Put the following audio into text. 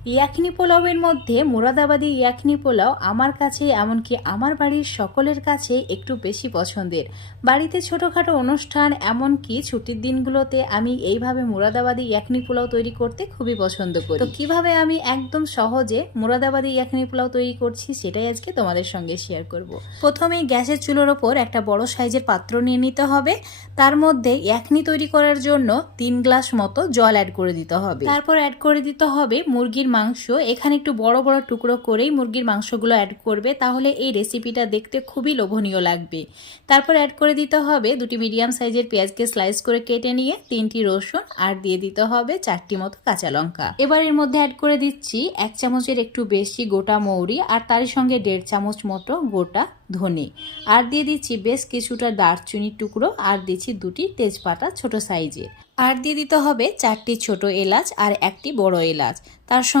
ইয়াখনি পোলাওয়ের মধ্যে মুরাদাবাদি ইয়াখনি পোলাও আমার কাছে এমনকি আমার বাড়ির সকলের কাছে একটু বেশি পছন্দের। বাড়িতে ছোটোখাটো অনুষ্ঠান এমনকি ছুটির দিনগুলোতে আমি এইভাবে মুরাদাবাদি ইয়াখনি পোলাও তৈরি করতে খুবই পছন্দ করি। তো কিভাবে আমি একদম সহজে মুরাদাবাদি ইয়াখনি পোলাও তৈরি করছি সেটাই আজকে তোমাদের সঙ্গে শেয়ার করব। প্রথমেই গ্যাসের চুলোর ওপর একটা বড় সাইজের পাত্র নিয়ে নিতে হবে। তার মধ্যে ইয়াখনি তৈরি করার জন্য 3 গ্লাস মতো জল অ্যাড করে দিতে হবে। তারপর অ্যাড করে দিতে হবে মুরগির মাংস। এখানে একটু বড় বড় টুকরো করেই মুরগির মাংসগুলো অ্যাড করবে, তাহলে এই রেসিপিটা দেখতে খুবই লোভনীয় লাগবে। তারপর অ্যাড করে দিতে হবে 2টি মিডিয়াম সাইজের পেঁয়াজকে স্লাইস করে কেটে নিয়ে, 3টি রসুন, আর দিয়ে দিতে হবে 4টি মতো কাঁচা লঙ্কা। এবার এর মধ্যে অ্যাড করে দিচ্ছি 1 চামচের একটু বেশি গোটা মৌরি, আর তার সঙ্গে 1.5 চামচ মতো গোটা ধনে, আর দিয়ে দিচ্ছি বেশ কিছুটা দারচিনির টুকরো, আর দিচ্ছি 2টি তেজপাতা ছোট সাইজের, আর দিয়ে দিতে হবে 4টি ছোট এলাচ আর 1টি বড় এলাচ। তার সঙ্গে